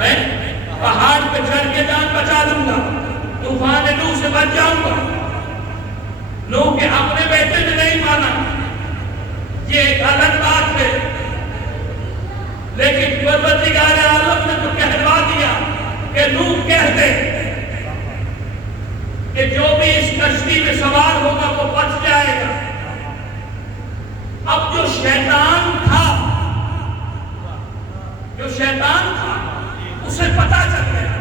میں پہاڑ پہ چڑھ کے جان بچا لوں گا، طوفان نوح سے بچ جاؤں گا۔ نوح کے اپنے بیٹے نے نہیں مانا، یہ ایک الگ بات ہے، لیکن پروردگار عالم نے تو کہلوا دیا کہ نوح کہہ دے کہ جو بھی اس کشتی میں سوار ہوگا وہ بچ جائے گا۔ اب جو شیطان تھا اسے پتا چل گیا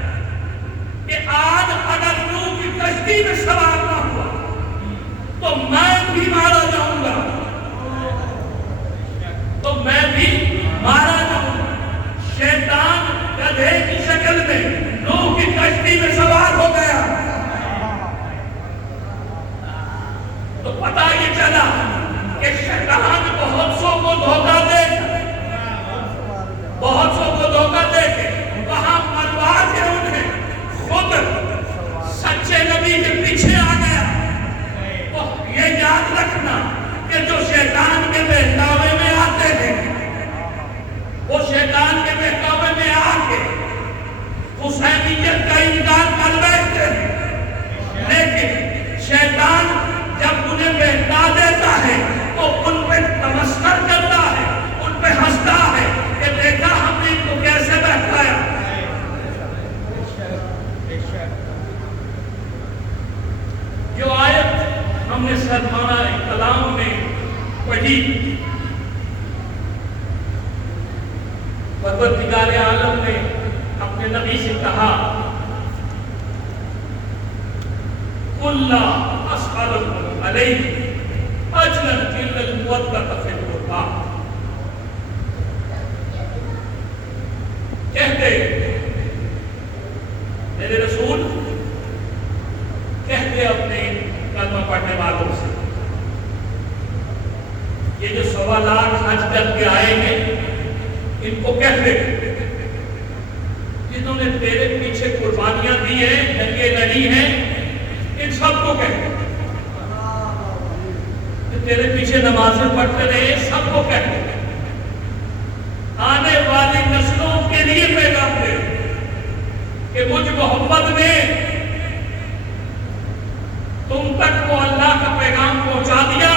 کہ آج اگر نوح کی کشتی میں سوار نہ ہوا تو میں بھی مارا جاؤں گا، شیطان گدھے کی شکل میں نوح کی کشتی میں سوار ہو گیا۔ تو پتا یہ چلا کہ شیطان بہت سو کو دھوکہ دے کے وہاں مروا کے انہیں خود سچے نبی کے پیچھے آ گیا۔ تو یہ یاد رکھنا کہ جو شیطان کے بہکاوے میں آتے ہیں وہ شیطان کے بہکاوے میں آ کے حسینیت کا انکار کر بیٹھتے ہیں، لیکن شیطان جب انہیں بہکا دیتا ہے تو ان پہ تمسخر کرتا ہے، ان پہ ہنستا ہے کہ دیکھا ہم نے ان کو کیسے بہکایا۔ جو آیت ہم نے سرمانہ کلام میں پڑھی، پروردگار عالم نے اپنے نبی سے کہا قُلْ لَا أَسْأَلُكُمْ عَلَيْهِ أَجْرًا إِلَّا الْمَوَدَّةَ فِي الْقُرْبَى۔ کہتے میرے رسول کہتے اپنے کلمہ پڑھنے والوں سے، یہ جو 1.25 لاکھ حج کر کے آئے ہیں ان کو کہتے جنہوں نے تیرے پیچھے قربانیاں دی ہیں، جنگیں لڑی ہیں، ان سب کو کہتے تیرے پیچھے نمازیں پڑھتے رہے، سب کو کہتے آنے والی نسلوں کے لیے پیغام دے کہ مجھ محمد نے تم تک وہ اللہ کا پیغام پہنچا دیا۔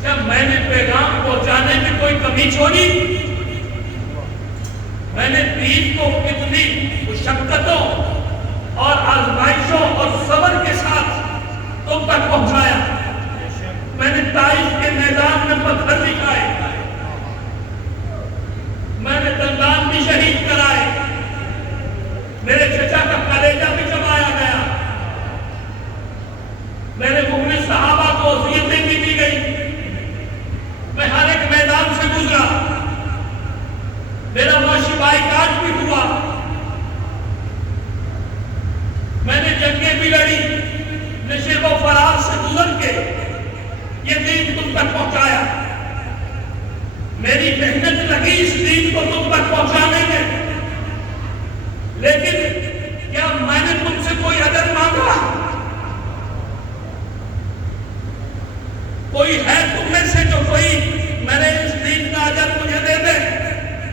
کیا میں نے پیغام پہنچانے میں کوئی کمی چھوڑی؟ میں نے دین کو کتنی مشقتوں اور آزمائشوں اور صبر کے ساتھ تم تک پہنچایا۔ میں نے طائف کے میدان میں پتھر بھی کھائے، میں نے دندان بھی شہید کرائے، میرے چچا کا کلیجہ بھی چبایا گیا، میرے مخلص صحابہ کو وصیتیں بھی دی گئی، میں ہر ایک میدان سے گزرا، میرا معاشی بائیکاٹ بھی ہوا، میں نے جنگیں بھی لڑی، نشیب و فراز سے گزر کے یہ دین تم تک پہنچایا۔ میری محنت لگی اس دین کو تم تک پہنچانے میں، لیکن کیا میں نے تم سے کوئی اجر مانگا؟ کوئی ہے تم میں سے جو کوئی میرے اس دین کا اجر مجھے دے دے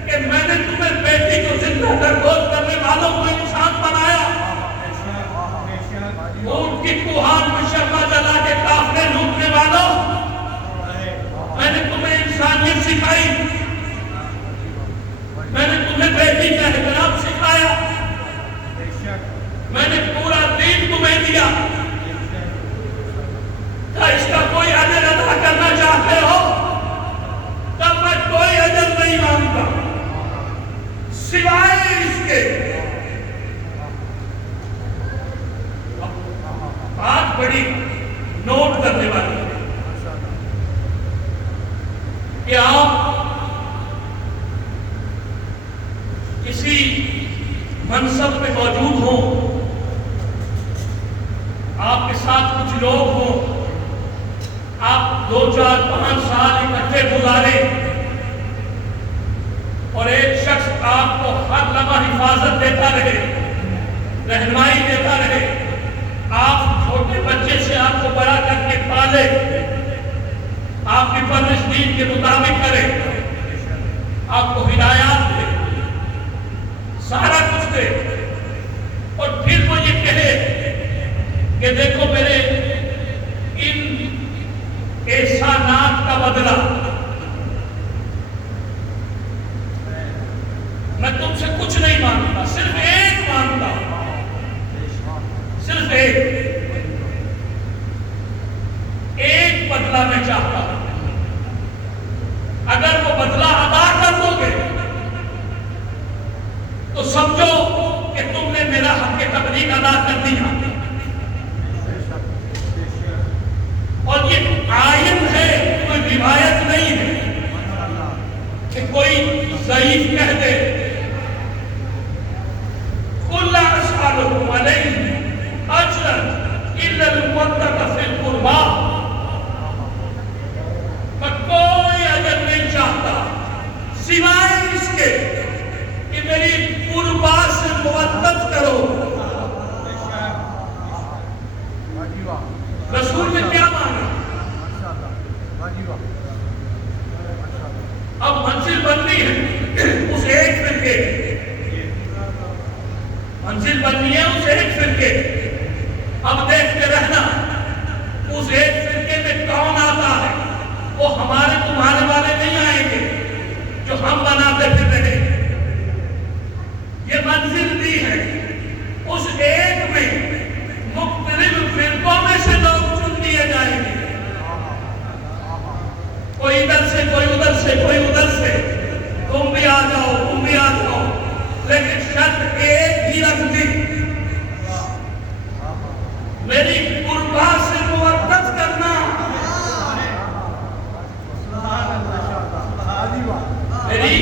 کہ میں نے تمہیں بیٹی کو زندہ درگور کرنے والوں کو انسان بنایا، اونٹ کی کوہان میں شمع جلا کے کافرے لوٹنے والوں، میں نے تمہیں انسانیت سکھائی، میں نے تمہیں بیٹی کا احترام سکھایا، میں نے پورا دین تمہیں دیا، کیا اس کا کوئی اجر ادا کرنا چاہتے ہو؟ تب میں کوئی اجر نہیں مانگتا سوائے اس کے۔ بات بڑی نوٹ کرنے والی ہے کہ آپ کسی منصب میں موجود ہوں، آپ کے ساتھ کچھ لوگ ہوں، آپ 2 4 5 سال اکٹھے گزارے اور ایک شخص آپ کو ہر لمحہ حفاظت دیتا رہے، رہنمائی دیتا رہے، آپ چھوٹے بچے سے آپ کو بڑا کر کے پالے، آپ کی پرورش دین کے مطابق کرے، آپ کہ کوئی ضعیف کہہ دے قُلْ لَا أَسْأَلُكُمْ عَلَيْهِ أَجْرًا إِلَّا الْمُوَدَّةَ فِي الْقُرْبَى، میں کوئی اجر نہیں چاہتا سوائے اس کے کہ میری قربا سے مودت کرو۔ رسول نے کیا مانا؟ اب منزل بننی ہے اس ایک فرقے، منزل بننی ہے اس ایک فرقے، اب دیکھتے رہنا اس ایک فرقے میں کون آتا ہے۔ وہ ہمارے تمہارے والے نہیں آئیں گے جو ہم بناتے پھر رہے، یہ منزل دی ہے اس ایک میں مختلف فرقوں میں سے لوگ چن لیے جائیں گے، کوئی ادھر سے کوئی ادھر سے کوئی ادھر سے، تم بھی آ جاؤ تم بھی آ جاؤ، لیکن شرط ایک ہی رکھ دی، میری قربا سے مودت کرنا، میری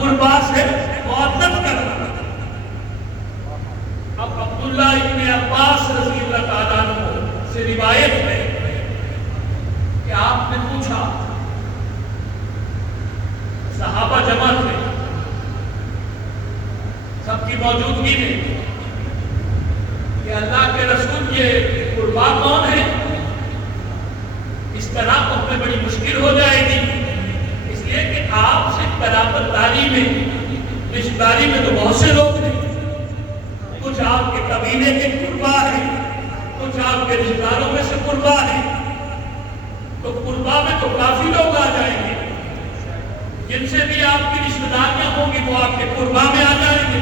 قربا سے مودت کرنا۔ اب عبداللہ ابن عباس رضی اللہ تعالیٰ عنہ سے روایت ہے کہ آپ نے پوچھا، صحابہ جمع تھے سب کی موجودگی میں، کہ اللہ کے رسول یہ قربا کون ہے؟ اس طرح تو ہمیں بڑی مشکل ہو جائے گی، اس لیے کہ آپ سے قرابت داری میں رشتہ داری میں تو بہت سے لوگ ہیں، کچھ آپ کے قبیلے کے قربا ہیں، کچھ آپ کے رشتہ داروں میں سے قربا ہیں، تو قربا میں تو کافی لوگ آ جائیں گے، جن سے بھی آپ کی رشتہ داریاں ہوں گی وہ آپ کے قربا میں آ جائیں گے۔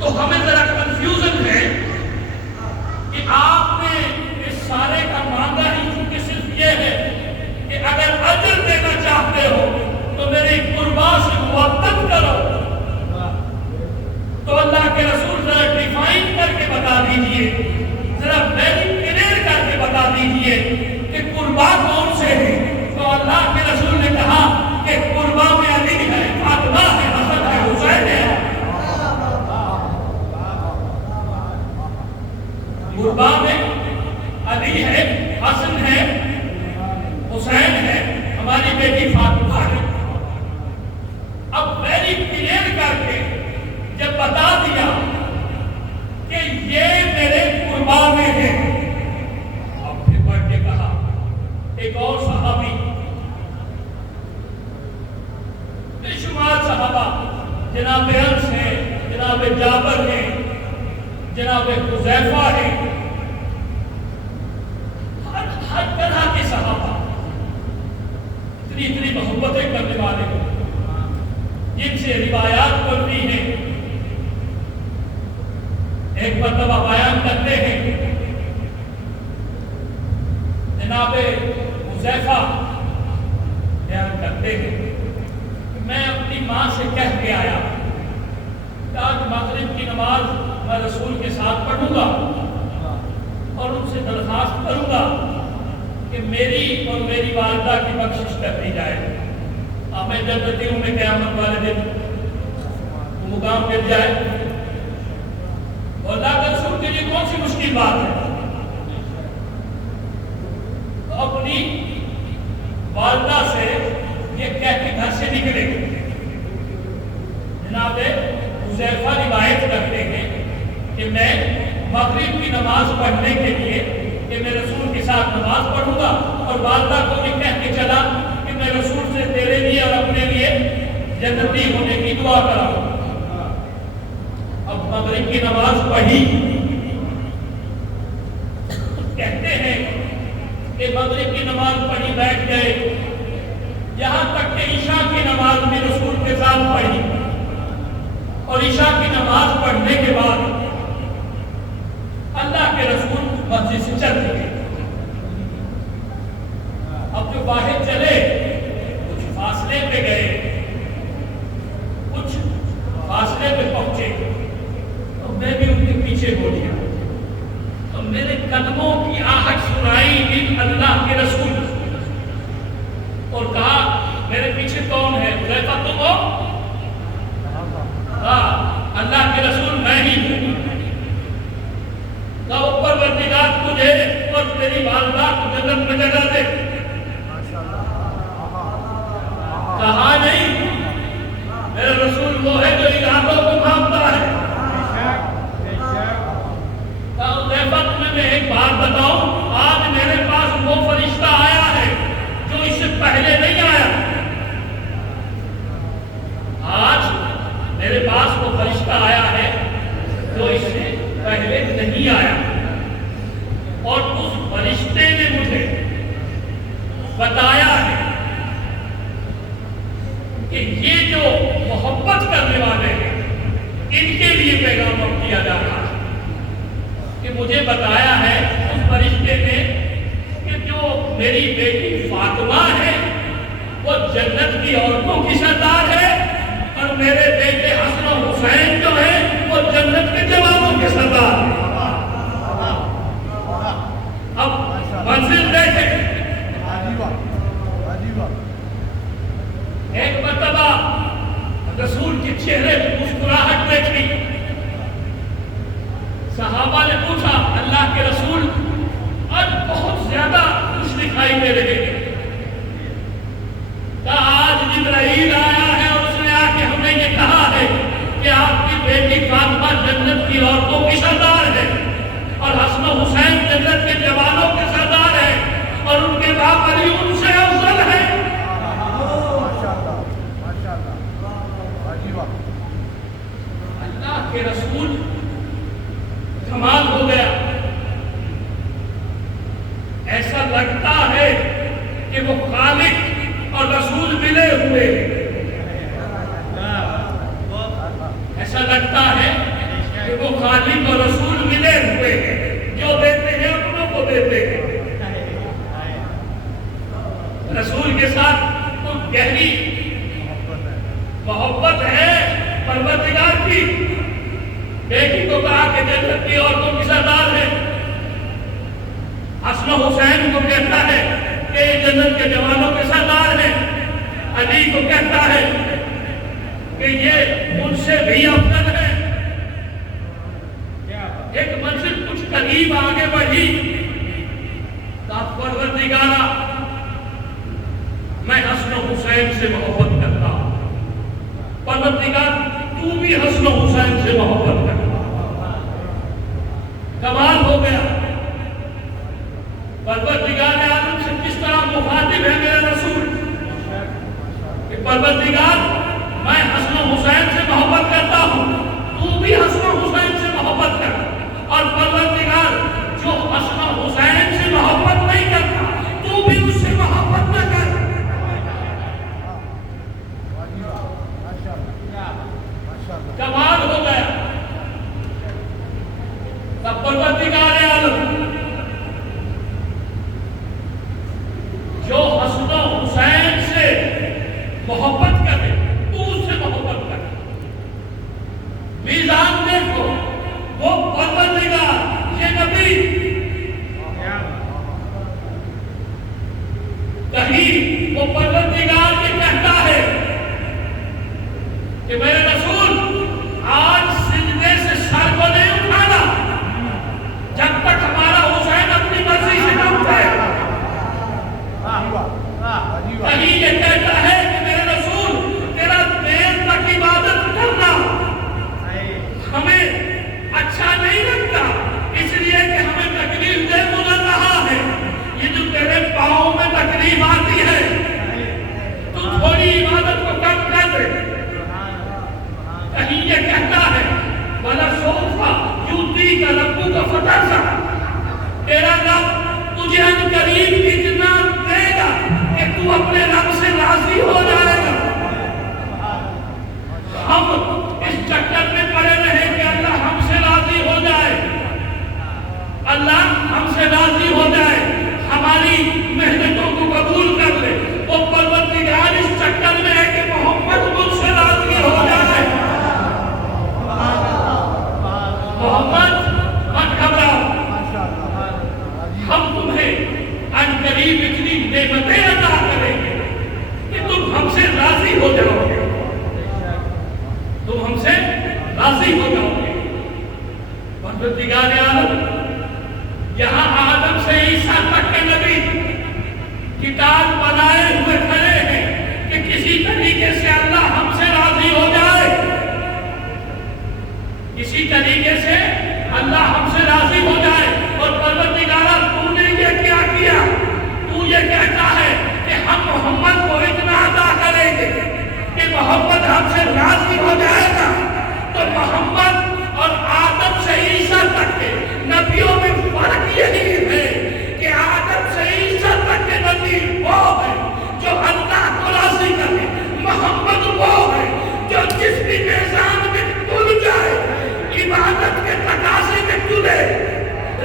تو ہمیں ذرا کنفیوژن ہے کہ آپ نے اس سارے کا مانگا ہی چونکہ صرف یہ ہے کہ اگر اجر دینا چاہتے ہو تو میری قربا سے مودت کرو، تو اللہ کے رسول ذرا ڈیفائن کر کے بتا دیجئے، ذرا ویری کلیئر کر کے بتا دیجئے کہ قربا کون سے ہیں۔ تو اللہ کے رسول نے کہا کہ قربا میں علی ہے، فاطمہ ہے، حسن ہے، حسین ہے۔ قربا میں علی ہے، حسن ہے، حسین ہے، ہماری بیٹی فاطمہ ہے۔ اب ویری کلیئر کر کے جب بتا دیا کہ یہ میرے قربا میں ہے، اب پھر بڑھ کے کہا ایک اور صحابی، بے شمار صحابہ، جناب انس ہیں، جناب جابر ہیں، جناب حذیفہ ہیں، ہر طرح کے صحابہ، اتنی محبتیں کرنے والے جن سے روایات بنتی ہیں۔ ایک مرتبہ بیان کرتے ہیں جناب حذیفہ بیان کرتے ہیں کہ میں اپنی ماں سے کہہ کے آیا کہ آج مغرب کی نماز میں رسول کے ساتھ پڑھوں گا اور ان سے درخواست کروں گا کہ میری اور میری والدہ کی بخشش کر دی جائے، اب میں جنتی ہوں میں قیامت والے دن وہ مقام مل جائے۔ اور اللہ کے رسول کے لیے کون سی مشکل بات ہے؟ تو اپنی والدہ سے یہ کہہ کے گھر سے نکلے۔ جناب حذیفہ روایت کرتے ہیں کہ میں مغرب کی نماز پڑھنے کے لیے کہ میں رسول کے ساتھ نماز پڑھوں گا اور والدہ کو یہ کہہ کے چلا کہ میں رسول سے تیرے لیے اور اپنے لیے جنتی ہونے کی دعا کراؤں۔ اب مغرب کی نماز پڑھی، کہتے ہیں کہ مغرب کی نماز پڑھی بیٹھ گئے، یہاں تک کہ عشاء کی نماز بھی رسول کے ساتھ پڑھی، اور عشاء کی نماز پڑھنے کے بعد اللہ کے رسول مسجد سے چل گئے۔ اب جو باہر چلے کچھ فاصلے پہ گئے، کچھ فاصلے پہ پہنچے، تو میں بھی ان کے پیچھے ہو گیا، تو میرے قدموں کی آہٹ سنائی ان اللہ کے رسول، اور کہا میرے پیچھے کون ہے؟ حذیفہ تم ہو؟ ہاں اللہ کے رسول میں ہی ہوں۔ کہا پروردگار تجھے اور تیری والدہ کو جنت میں جگہ دے۔ کہا نہیں، میرا رسول وہ ہے جو ارادوں کو بھانپتا ہے۔ کہا حذیفہ تمہیں میں ایک بات بتاؤں، آج میرے پاس وہ فرشتہ آیا ہے جو اس سے پہلے نہیں آیا۔ آج میرے پاس وہ فرشتہ آیا ہے جو اس سے پہلے نہیں آیا، اور اس فرشتے نے مجھے بتایا ہے کہ یہ جو محبت کرنے والے ہیں ان کے لیے پیغام کیا جا رہا ہے، کہ مجھے بتایا ہے اس فرشتے نے کہ جو میری بیٹی فاطمہ ہے وہ جنت کی عورتوں کی سردار ہے، اور میرے بیٹے حسن و حسین جو ہیں وہ جنت کے جوانوں کے سردار ہیں۔ اب منزل دیکھیں، ایک مرتبہ رسول کے چہرے پہ مسکراہٹ دیکھی، صحابہ نے پوچھا اللہ کے رسول آج بہت زیادہ خوش دکھائی دے رہے ہیں۔ کہا آج جبرائیل آیا ہے اور اس نے آ کے ہمیں یہ کہا ہے کہ آپ کی بیٹی فاطمہ جنت کی عورتوں کی سردار ہے، اور حسن و حسین جنت کے جوانوں کے سردار ہیں، اور ان کے باپ علی ان سے افضل ہے۔ اللہ کے رسول کمال ہو گیا، ایسا لگتا ہے کہ وہ خالق اور رسول ملے ہوئے، ایسا لگتا ہے کہ وہ خالق اور رسول ملے ہوئے ہیں، جو دیتے ہیں اپنوں کو دیتے ہیں۔ رسول کے ساتھ تو گہری محبت ہے پروردگار کی۔ بیٹی کو کہا کہ جنت کی عورتوں کی سردار ہے، حسن و حسین کو کہتا ہے کہ یہ جنت کے جوانوں کے سردار ہیں، علی کو کہتا ہے کہ یہ ان سے بھی افضل ہے۔ ایک منزل کچھ قریب آگے بڑھی، کہا پروردگارا میں حسن و حسین سے محبت کرتا ہوں، پروردگار تو بھی حسن و حسین سے محبت کرتا۔ کمال ہو گیا، پروردگار عالم سے کس طرح مخاطب ہے میرا رسول کہ پروردگار میں حسن و حسین سے محبت کرتا ہوں، تو بھی حسن و حسین سے محبت کر، اور پروردگار جو حسن و حسین سے محبت نہیں کرتا تو بھی اس سے محبت نہ کر۔ کمال ہو گیا، تب پروردگار عالم جو حسن و حسین سے محبت کرے تو اس سے محبت کرے۔ میزان دیکھو، وہ پروردگار یہ نبی کہیں وہ پروردگار یہ کہتا ہے کہ میرے رسول آج سجدے سے سر کو نہیں اٹھانا جب تک ہمارا حسین اپنی مرضی سے نہ اٹھے۔ کہیں یہ کہتا ہے کہ میرے رسول تیرا دیر تک عبادت کرنا ہمیں اچھا نہیں لگتا، اس لیے کہ ہمیں تکلیف دہ گزر رہا ہے، یہ جو تیرے پاؤں میں تکلیف آتی ہے تو تھوڑی عبادت کو کم کر دے۔ کہیں یہ کہتا ہے وَلَسَوْفَ يُعْطِيكَ رَبُّكَ فَتَرْضَىٰ، تیرا رب تجھے ان قریب اتنا دے گا کہ تو اپنے رب سے راضی ہو جائے گا۔ ہم اس چکر میں پڑے رہے کہ اللہ ہم سے راضی ہو جائے، اللہ ہم سے راضی ہو جائے، ہماری محنتوں کو قبول کر لے۔ وہ پروردگار اس چکر میں ہے کہ محمد مجھ سے راضی ہو جائے۔ محمد مت گھبراؤ، ہم تمہیں ان قریب اتنی نعمتیں عطا کریں گے ہم سے راضی ہو جائے گا تو محمد اور آدم سے عیسیٰ تک کے نبیوں میں فرق یہی ہے کہ آدم سے عیسیٰ تک کے نبی وہ ہے جو اللہ کو راضی کرے، محمد وہ ہے جو جس بھی میزان میں تل جائے، عبادت کے تقاضے میں تلے،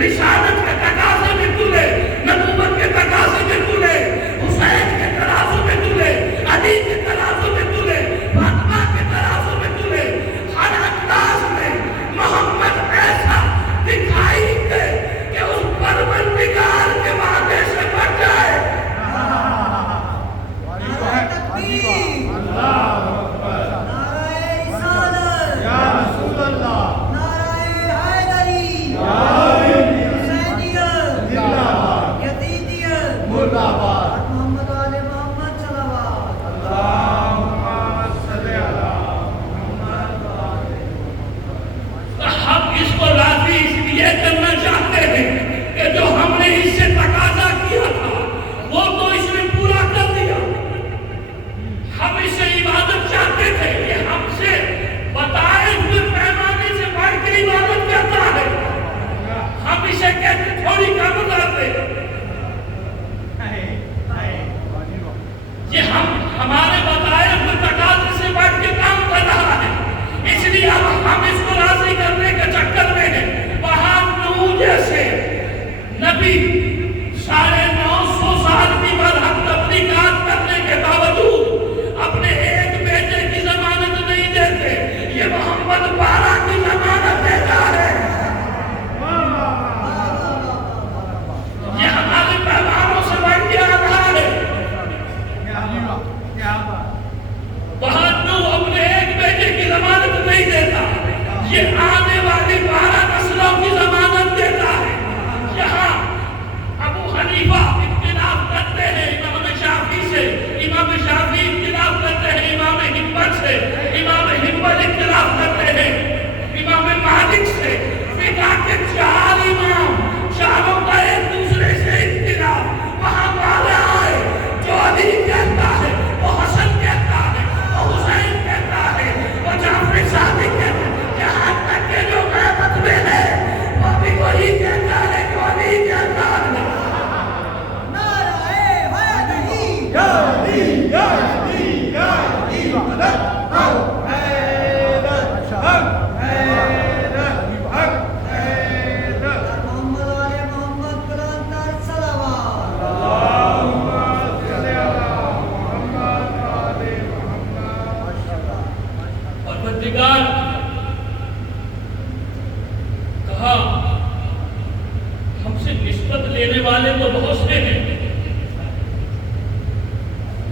رسالت کے تقاضے میں تلے، نبوت کے تقاضے میں تلے، حسین کے ترازو میں تلے، علی کے ترازو میں تلے، فاطمہ کے ترازو میں تلے، ہر انداز میں محمد ایسا دکھائی دے کہ اس پروردگار کے وعدے سے بچ جائے۔ نعرہ تکبیر، اللہ اکبر، نعرہ رسالت، یا رسول اللہ، نعرہ حیدری، حسینیت، زندہ باد، یزیدیت، مرد آباد، محمد آل محمد صلوات، اللہم صلی علی محمد آل محمد۔ ہم اس کو راضی اس لیے کرنا چاہتے ہیں کہ جو ہم نے اس سے تقاضا کیا تھا وہ تو اس نے پورا کر دیا۔ ہم اس سے عبادت چاہتے تھے کہ ہم سے بتائے ہوئے پیمانے سے بڑھ کے عبادت کرتا ہے، ہم اسے کہتے تھوڑی کم کرتے، یہ ہمارے بتائے ہوئے تقاضے سے بڑھ کے کام کر رہا ہے، اس لیے اب ہم اس کو راضی کرنے کے چکر میں ہیں۔ وہاں نوح جیسے نبی 950 سال کی برہم تبلیغات کرنے کے باوجود اپنے ایک بیٹے کی ضمانت نہیں دیتے، یہ محمد 12 کی ضمانت دیتا ہے۔ یہ ہمارے پیغاموں سے بڑھ کے آ رہا ہے۔ وہاں نوح اپنے ایک بیٹے کی ضمانت نہیں دیتا، یہ آنے والی 12 نسلوں کی ضمانت دیتا ہے۔ یہاں ابو حنیفہ اختلاف کرتے ہیں امام شافعی سے، امام شافعی اختلاف کرتے ہیں امام حنبل سے، امام حنبل اختلاف کرتے ہیں امام مالک سے، فقہ کے 4 امام، چاروں کا ایک دوسرے سے اختلاف۔ وہاں والا ہے جو علی کہتا ہے وہ حسن کہتا ہے، وہ حسین کہتا ہے، وہ جعفر صادق کہتا ہے، یہاں تک کہ جو غیبت میں ہے وہ بھی وہی کہتا ہے جو علی کہتا ہے۔ نعرہ حیدری، یا علی یا علی یا علی مدد، حق حیدر، حق حیدر، حق حیدر، محمد آل محمد قرآن تر صلوات، اللہم صلی علی محمد آل محمد۔ پروردگار کہا ہم سے نسبت لینے والے تو بہت سے ہیں،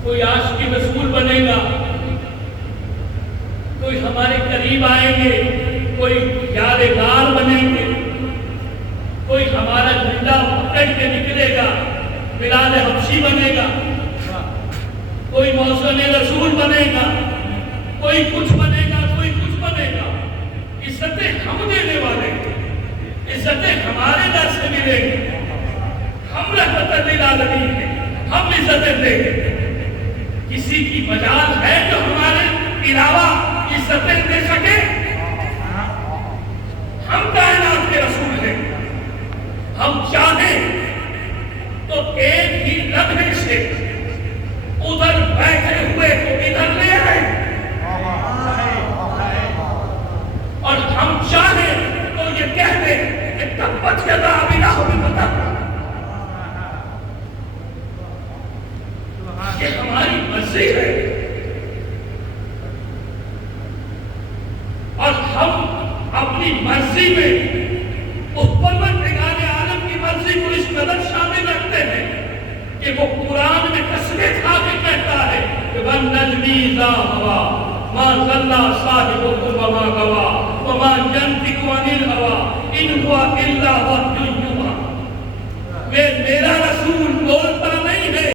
کوئی عاشق رسول بنے گا، کوئی ہمارے قریب آئیں گے، کوئی یار غار بنیں گے، کوئی ہمارا جھنڈا پکڑ کے نکلے گا، بلال حبشی بنے گا، کوئی محسن رسول بنے گا، کوئی کچھ بنے گا، کوئی کچھ بنے گا۔ عزتیں ہم دینے والے ہیں، عزتیں ہمارے در سے ملے گی، ہم رحمت للعالمین ہیں، ہم عزتیں دیں گے۔ کسی کی مجال ہے جو ہمارے علاوہ عزتیں دے سکے؟ ہم کائنات کے رسول ہیں، ہم چاہیں تو ایک ہی لمحے سے ادھر بیٹھے ہوئے کو ادھر لے آئیں، اور ہم چاہیں تو یہ کہہ دیں کہ تبت یدا ابی لہب وتب، یہ ہماری مرضی ہے، اور ہم اپنی مرضی میں اس پروردگار عالم کی مرضی کو اس قدر شامل رکھتے ہیں کہ وہ قرآن میں قسمیں کھا کے کہتا ہے کہ وَالنَّجْمِ إِذَا هَوَىٰ مَا ضَلَّ صَاحِبُكُمْ وَمَا غَوَىٰ وَمَا يَنطِقُ عَنِ الْهَوَىٰ إِنْ هُوَ إِلَّا وَحْيٌ يُوحَىٰ۔ میرا